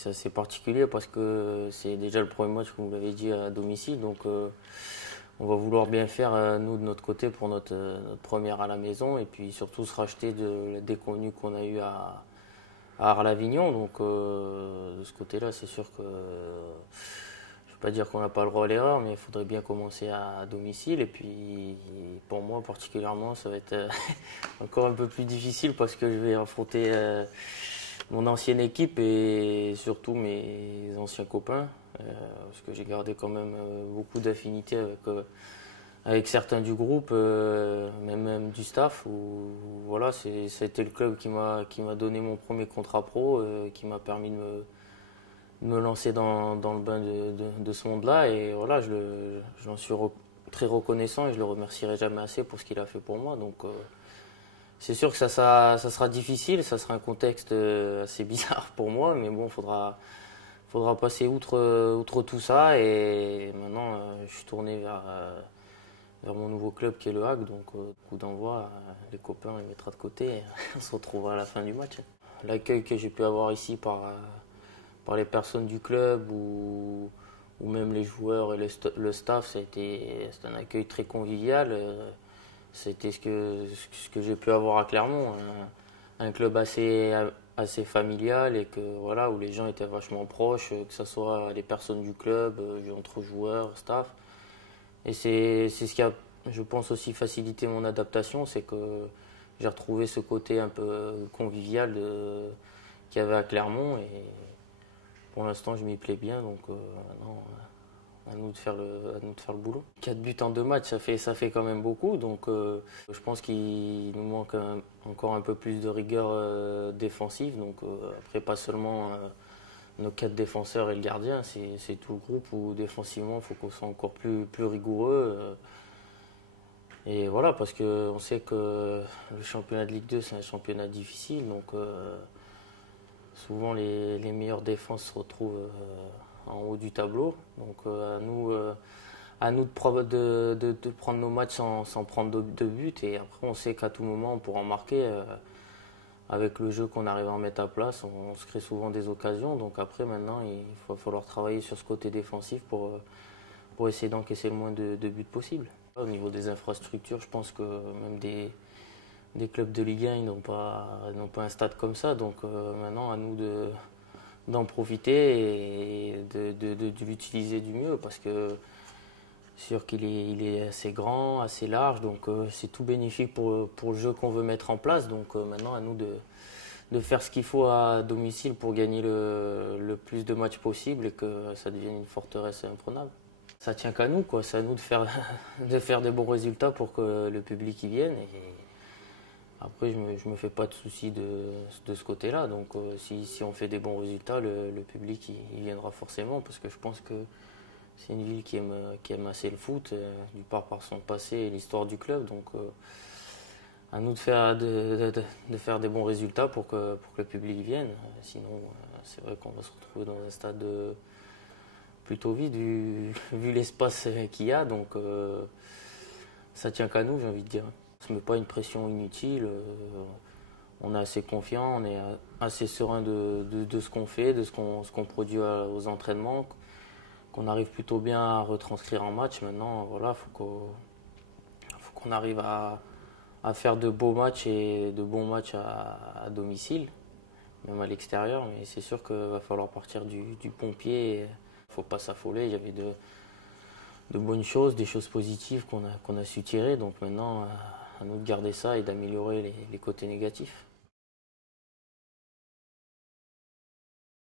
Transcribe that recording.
C'est assez particulier parce que c'est déjà le premier match, comme vous l'avez dit, à domicile. Donc on va vouloir bien faire, nous, de notre côté, pour notre première à la maison. Et puis surtout se racheter de la déconvenue qu'on a eue à Arles-Avignon. Donc de ce côté-là, c'est sûr que je ne veux pas dire qu'on n'a pas le droit à l'erreur, mais il faudrait bien commencer à domicile. Et puis pour moi particulièrement, ça va être encore un peu plus difficile parce que je vais affronter mon ancienne équipe et surtout mes anciens copains. Parce que j'ai gardé quand même beaucoup d'affinités avec certains du groupe, même du staff. Voilà, ça a été le club qui m'a donné mon premier contrat pro, qui m'a permis de me lancer dans le bain de ce monde-là. Et voilà, j'en suis très reconnaissant et je le remercierai jamais assez pour ce qu'il a fait pour moi. Donc c'est sûr que ça sera difficile, ça sera un contexte assez bizarre pour moi, mais bon, faudra passer outre tout ça. Et maintenant, je suis tourné vers mon nouveau club qui est le Hague. Donc, coup d'envoi, les copains, les mettra de côté. Et on se retrouvera à la fin du match. L'accueil que j'ai pu avoir ici par les personnes du club ou même les joueurs et le staff, c'est un accueil très convivial. C'était ce que j'ai pu avoir à Clermont. Un club assez familial et que voilà où les gens étaient vachement proches, que ce soit les personnes du club, entre joueurs, staff. Et c'est ce qui a, je pense, aussi facilité mon adaptation, c'est que j'ai retrouvé ce côté un peu convivial qu'il y avait à Clermont et pour l'instant je m'y plais bien, donc maintenant à nous de faire le boulot. 4 buts en 2 matchs, ça fait quand même beaucoup, donc je pense qu'il nous manque encore un peu plus de rigueur défensive. Donc après, pas seulement nos 4 défenseurs et le gardien, c'est tout le groupe où défensivement il faut qu'on soit encore plus rigoureux. Et voilà, parce qu'on sait que le championnat de Ligue 2 c'est un championnat difficile, donc souvent les meilleures défenses se retrouvent en haut du tableau. Donc à nous de prendre nos matchs sans prendre de but. Et après, on sait qu'à tout moment, on pourra en marquer. Avec le jeu qu'on arrive à en mettre à place, on se crée souvent des occasions. Donc après, maintenant, il va falloir travailler sur ce côté défensif pour essayer d'encaisser le moins de buts possible. Au niveau des infrastructures, je pense que même des clubs de Ligue 1, ils n'ont pas un stade comme ça. Donc maintenant, à nous d'en profiter et de l'utiliser du mieux parce que c'est sûr qu'il est assez grand, assez large, donc c'est tout bénéfique pour le jeu qu'on veut mettre en place. Donc maintenant à nous de faire ce qu'il faut à domicile pour gagner le plus de matchs possible et que ça devienne une forteresse imprenable. Ça tient qu'à nous, quoi. C'est à nous de faire des bons résultats pour que le public y vienne. Et après, je me fais pas de soucis de ce côté-là. Donc si on fait des bons résultats, le public il viendra forcément parce que je pense que c'est une ville qui aime assez le foot, du par son passé et l'histoire du club. Donc à nous de faire des bons résultats pour que le public vienne. Sinon, c'est vrai qu'on va se retrouver dans un stade plutôt vide vu l'espace qu'il y a. Donc ça tient qu'à nous, j'ai envie de dire. On ne se met pas une pression inutile. On est assez confiant, on est assez serein de ce qu'on fait, de ce qu'on produit aux entraînements, qu'on arrive plutôt bien à retranscrire en match. Maintenant, voilà, faut qu'on arrive à faire de beaux matchs et de bons matchs à domicile, même à l'extérieur. Mais c'est sûr qu'il va falloir partir du bon pied. Il ne faut pas s'affoler. Il y avait de bonnes choses, des choses positives qu'on a su tirer. Donc maintenant, à nous de garder ça et d'améliorer les côtés négatifs.